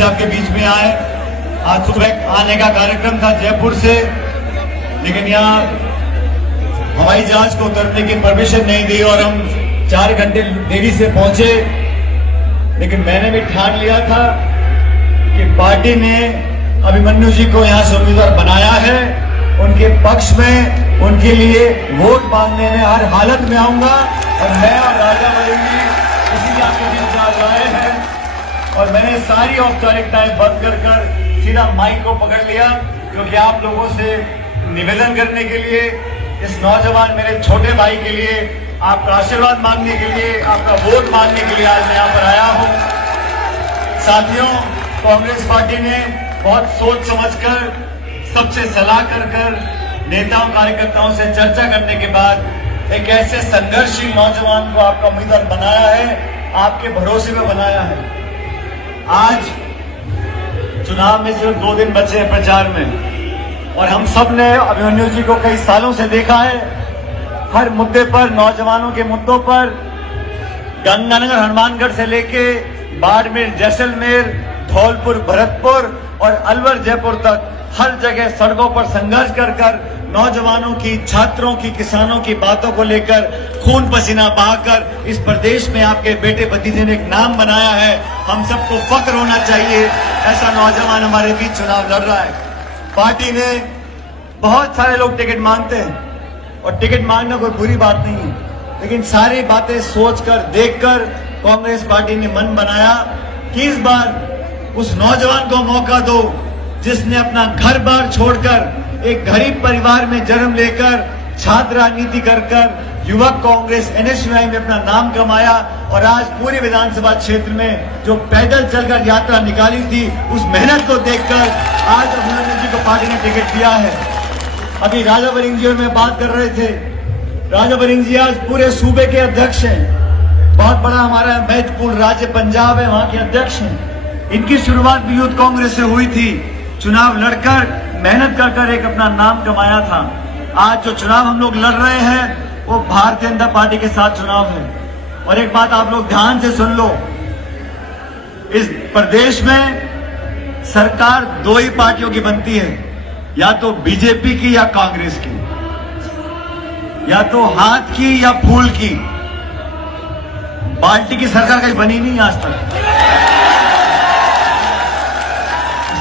से आपके बीच में आए। आज सुबह आने का कार्यक्रम था जयपुर से, लेकिन यहाँ हवाई जहाज को उतरने की परमिशन नहीं दी और हम 4 घंटे देरी से पहुंचे। लेकिन मैंने भी ठान लिया था कि पार्टी ने अभिमन्यु जी को यहाँ से उम्मीदवार बनाया है, उनके पक्ष में उनके लिए वोट मांगने में हर हालत में आऊंगा। और मैं और राजा वरिंजी इसीलिए आपके बीच में आए हैं। और मैंने सारी औपचारिकताएं बंद कर सीधा माइक को पकड़ लिया, क्योंकि आप लोगों से निवेदन करने के लिए, इस नौजवान मेरे छोटे भाई के लिए, आपका आशीर्वाद मांगने के लिए, आपका वोट मांगने के लिए आज मैं यहाँ पर आया हूँ। साथियों, कांग्रेस पार्टी ने बहुत सोच समझकर, सबसे सलाह कर नेताओं कार्यकर्ताओं से चर्चा करने के बाद एक ऐसे संघर्षशील नौजवान को आपका उम्मीदवार बनाया है, आपके भरोसे में बनाया है। आज चुनाव में सिर्फ 2 दिन बचे हैं प्रचार में, और हम सब ने अभिमन्यु जी को कई सालों से देखा है। हर मुद्दे पर, नौजवानों के मुद्दों पर, गंगानगर हनुमानगढ़ से लेके बाड़मेर, जैसलमेर, धौलपुर, भरतपुर और अलवर, जयपुर तक हर जगह सड़कों पर संघर्ष कर नौजवानों की, छात्रों की, किसानों की बातों को लेकर खून पसीना बहाकर इस प्रदेश में आपके बेटे भतीजे ने एक नाम बनाया है। हम सबको फक्र होना चाहिए, ऐसा नौजवान हमारे बीच चुनाव लड़ रहा है। पार्टी ने, बहुत सारे लोग टिकट मांगते हैं और टिकट मांगना कोई बुरी बात नहीं है, लेकिन सारी बातें सोचकर, देखकर कांग्रेस पार्टी ने मन बनाया कि इस बार उस नौजवान को मौका दो जिसने अपना घर बार छोड़कर एक गरीब परिवार में जन्म लेकर छात्र राजनीति कर युवक कांग्रेस एनएसयूआई में अपना नाम कमाया, और आज पूरे विधानसभा क्षेत्र में जो पैदल चलकर यात्रा निकाली थी, उस मेहनत को देखकर आज अभिमन्यु जी को पार्टी ने टिकट दिया है। अभी राजा वरिंजी और मैं बात कर रहे थे। राजा वरिंजी आज पूरे सूबे के अध्यक्ष हैं। बहुत बड़ा हमारा महत्वपूर्ण राज्य पंजाब है, वहां के अध्यक्ष हैं। इनकी शुरुआत भी यूथ कांग्रेस से हुई थी। चुनाव लड़कर, मेहनत कर एक अपना नाम कमाया था। आज जो चुनाव हम लोग लड़ रहे हैं वो भारतीय जनता पार्टी के साथ चुनाव है। और एक बात आप लोग ध्यान से सुन लो, इस प्रदेश में सरकार 2 ही पार्टियों की बनती है, या तो बीजेपी की या कांग्रेस की, या तो हाथ की या फूल की। बाल्टी की सरकार कहीं बनी नहीं आज तक।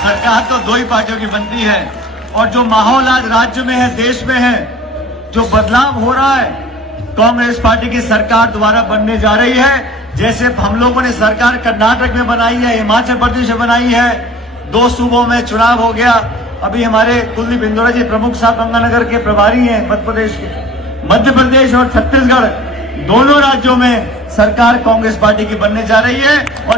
सरकार तो 2 ही पार्टियों की बनती है। और जो माहौल आज राज्य में है, देश में है, जो बदलाव हो रहा है, कांग्रेस पार्टी की सरकार द्वारा बनने जा रही है। जैसे हम लोगों ने सरकार कर्नाटक में बनाई है, हिमाचल प्रदेश में बनाई है, 2 सूबों में चुनाव हो गया। अभी हमारे कुलदीप इंदौरा जी प्रमुख साहब गंगानगर के प्रभारी हैं मध्य प्रदेश के। मध्य प्रदेश और छत्तीसगढ़ दोनों राज्यों में सरकार कांग्रेस पार्टी की बनने जा रही है। और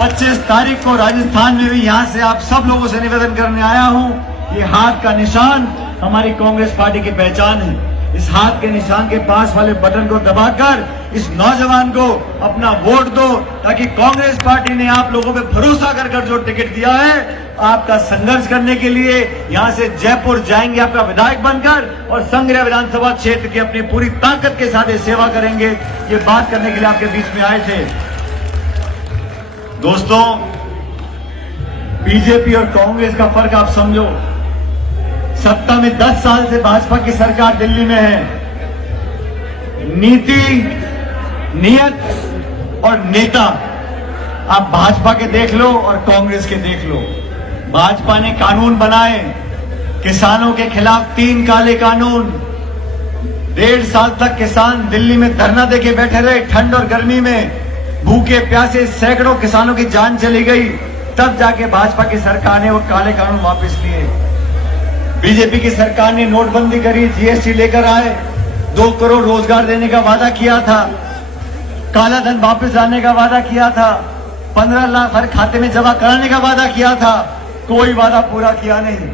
25 तारीख को राजस्थान में भी यहां से आप सब लोगों से निवेदन करने आया हूं। ये हाथ का निशान हमारी कांग्रेस पार्टी की पहचान है। इस हाथ के निशान के पास वाले बटन को दबाकर इस नौजवान को अपना वोट दो, ताकि कांग्रेस पार्टी ने आप लोगों पे भरोसा कर जो टिकट दिया है, आपका संघर्ष करने के लिए यहां से जयपुर जाएंगे आपका विधायक बनकर, और संग्रह विधानसभा क्षेत्र की अपनी पूरी ताकत के साथ सेवा करेंगे। ये बात करने के लिए आपके बीच में आए थे। दोस्तों, बीजेपी और कांग्रेस का फर्क आप समझो। सत्ता में 10 साल से भाजपा की सरकार दिल्ली में है। नीति, नियत और नेता आप भाजपा के देख लो और कांग्रेस के देख लो। भाजपा ने कानून बनाए, किसानों के खिलाफ 3 काले कानून। 1.5 साल तक किसान दिल्ली में धरना देके बैठे रहे, ठंड और गर्मी में भूखे प्यासे सैकड़ों किसानों की जान चली गई। तब जाके भाजपा की सरकार ने वो काले कानून वापस लिए। बीजेपी की सरकार ने नोटबंदी करी, जीएसटी लेकर आए, 2 करोड़ रोजगार देने का वादा किया था, काला धन वापस लाने का वादा किया था, 15 लाख हर खाते में जमा कराने का वादा किया था। कोई वादा पूरा किया नहीं।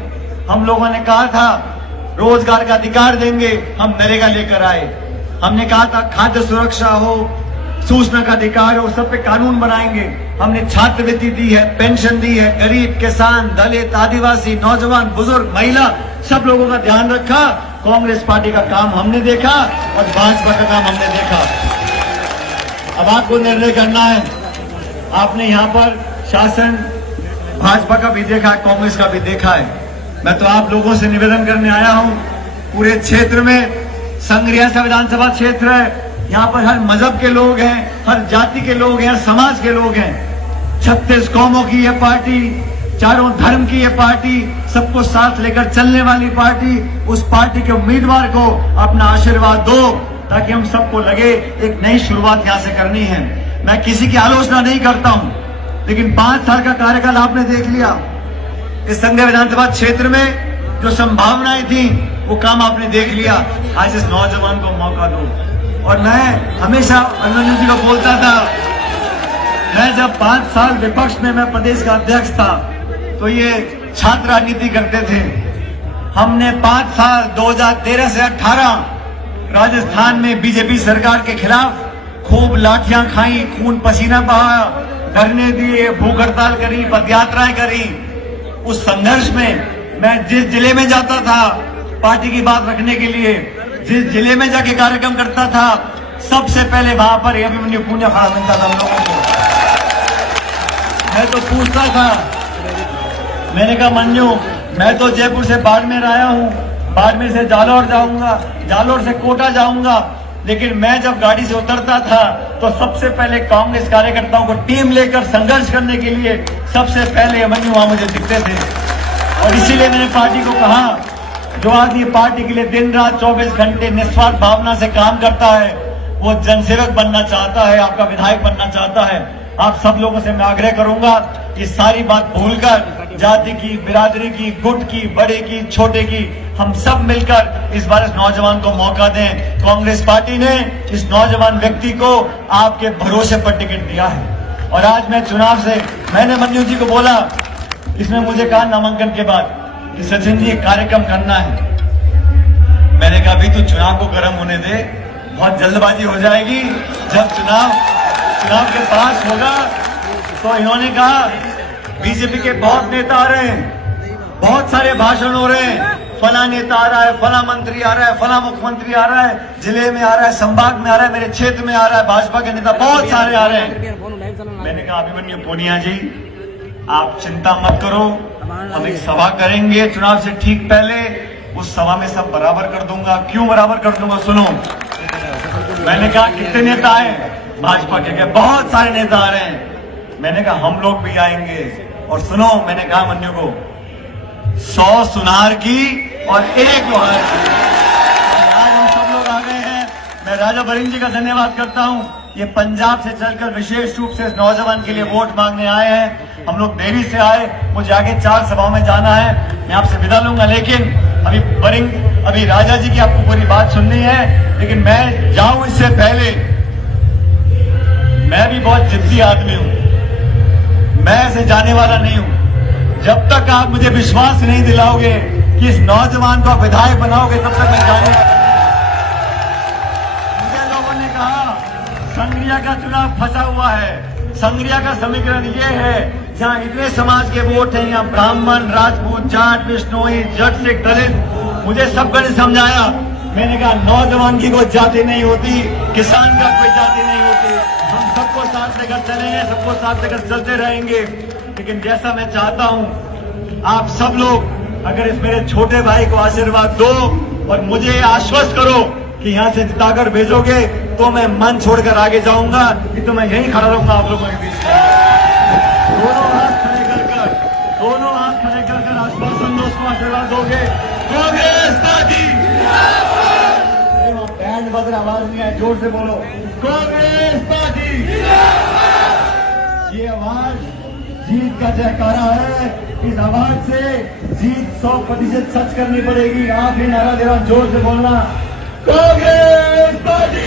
हम लोगों ने कहा था रोजगार का अधिकार देंगे, हम नरेगा लेकर आए। हमने कहा था खाद्य सुरक्षा हो, सूचना का अधिकार हो, सब पे कानून बनाएंगे। हमने छात्रवृत्ति दी है, पेंशन दी है। गरीब, किसान, दलित, आदिवासी, नौजवान, बुजुर्ग, महिला, सब लोगों का ध्यान रखा। कांग्रेस पार्टी का काम हमने देखा और भाजपा का काम हमने देखा। अब आपको निर्णय करना है। आपने यहाँ पर शासन भाजपा का भी देखा है, कांग्रेस का भी देखा है। मैं तो आप लोगों से निवेदन करने आया हूँ, पूरे क्षेत्र में संग्रिया विधानसभा क्षेत्र है, यहाँ पर हर मजहब के लोग हैं, हर जाति के लोग हैं, हर समाज के लोग हैं। 36 कौमों की ये पार्टी, चारों धर्म की ये पार्टी, सबको साथ लेकर चलने वाली पार्टी, उस पार्टी के उम्मीदवार को अपना आशीर्वाद दो, ताकि हम सबको लगे एक नई शुरुआत यहाँ से करनी है। मैं किसी की आलोचना नहीं करता हूँ, लेकिन 5 साल का कार्यकाल आपने देख लिया। इस संघ विधानसभा क्षेत्र में जो संभावनाएं थी वो काम आपने देख लिया। आज इस नौजवान को मौका दो। और मैं हमेशा अभिमन्यु जी को बोलता था, मैं जब 5 साल विपक्ष में मैं प्रदेश का अध्यक्ष था तो ये छात्र राजनीति करते थे। हमने 5 साल 2013 से 18 राजस्थान में बीजेपी सरकार के खिलाफ खूब लाठियां खाई, खून पसीना बहाया, धरने दिए, भूख हड़ताल करी, पदयात्राएं करी। उस संघर्ष में मैं जिस जिले में जाता था पार्टी की बात रखने के लिए, जिस जिले में जाके कार्यक्रम करता था, सबसे पहले वहां पर अभिमन्यु पुनिया खड़ा मिलता था हम लोगों को। मैं तो पूछता था, मैंने कहा मन्यु, मैं तो जयपुर से बाड़मेर आया हूँ, बाड़मेर से जालौर जाऊंगा, जालौर से कोटा जाऊंगा, लेकिन मैं जब गाड़ी से उतरता था तो सबसे पहले कांग्रेस कार्यकर्ताओं को टीम लेकर संघर्ष करने के लिए सबसे पहले अभिमन्यु वहां मुझे दिखते थे। और इसीलिए मैंने पार्टी को कहा, जो आदमी पार्टी के लिए दिन रात 24 घंटे निस्वार्थ भावना से काम करता है, वो जनसेवक बनना चाहता है, आपका विधायक बनना चाहता है। आप सब लोगों से मैं आग्रह करूंगा कि सारी बात भूलकर जाति की, बिरादरी की, गुट की, बड़े की, छोटे की, हम सब मिलकर इस बार इस नौजवान को मौका दें। कांग्रेस पार्टी ने इस नौजवान व्यक्ति को आपके भरोसे पर टिकट दिया है। और आज मैं चुनाव से, मैंने मन्यु जी को बोला, इसने मुझे कहा नामांकन के बाद कि सचिन जी एक कार्यक्रम करना है। मैंने कहा अभी तो चुनाव को गर्म होने दे, बहुत जल्दबाजी हो जाएगी। जब चुनाव के पास होगा तो इन्होंने कहा बीजेपी के बहुत नेता आ रहे हैं, बहुत सारे भाषण हो रहे हैं, फला नेता आ रहा है, फला मंत्री आ रहा है, फला मुख्यमंत्री आ रहा है, जिले में आ रहा है, संभाग में आ रहा है, मेरे क्षेत्र में आ रहा है, भाजपा के नेता बहुत सारे आ रहे हैं। मैंने कहा अभिमन्यु पुनिया जी, आप चिंता मत करो, हम एक सभा करेंगे चुनाव से ठीक पहले, उस सभा में सब बराबर कर दूंगा। क्यों बराबर कर दूंगा, सुनो। मैंने कहा कितने नेता आए भाजपा के? बहुत सारे नेता आ रहे हैं। मैंने कहा हम लोग भी आएंगे। और सुनो, मैंने कहा मन्यु को, 100 सुनार की और 1 लोहार की। आज हम सब लोग आ गए हैं। मैं राजा बरिंग जी का धन्यवाद करता हूं, ये पंजाब से चलकर विशेष रूप से इस नौजवान के लिए वोट मांगने आए हैं। हम लोग देरी से आए, मुझे आगे 4 सभाओं में जाना है, मैं आपसे विदा लूंगा। लेकिन अभी राजा जी की आपको पूरी बात सुननी है, लेकिन मैं जाऊं इससे पहले, मैं भी बहुत जिद्दी आदमी हूं, मैं ऐसे जाने वाला नहीं हूं। जब तक आप मुझे विश्वास नहीं दिलाओगे कि इस नौजवान को विधायक बनाओगे, तब तक मैं जाने वाला। मुझे लोगों ने कहा संग्रिया का चुनाव फंसा हुआ है। संग्रिया का समीकरण ये है, जहां इतने समाज के वोट हैं, यहाँ ब्राह्मण, राजपूत, जाट, बिश्नोई, जट, सिख, दलित। मुझे सबको ने समझाया। मैंने कहा नौजवान की कोई जाति नहीं होती, किसान का कोई जाति नहीं होती, हम सबको साथ लेकर चलेंगे, सबको साथ लेकर चलते रहेंगे। लेकिन जैसा मैं चाहता हूं, आप सब लोग अगर इस मेरे छोटे भाई को आशीर्वाद दो और मुझे आश्वस्त करो कि यहाँ से जिताकर भेजोगे, तो मैं मन छोड़कर आगे जाऊंगा, कि तो मैं यहीं खड़ा रहूंगा आप लोगों के बीच में। दोनों हाथ खड़े कर आश्वासन दो, उसको आशीर्वाद दोगे। कांग्रेस पार्टी, बैंड बज रहा, आवाज नहीं है, जोर से बोलो, कांग्रेस पार्टी। ये आवाज जीत का जयकारा है। इस आवाज से जीत 100% सच करनी पड़ेगी। आखिरी नारा दे रहा हूं, जोर से बोलना, कांग्रेस पार्टी।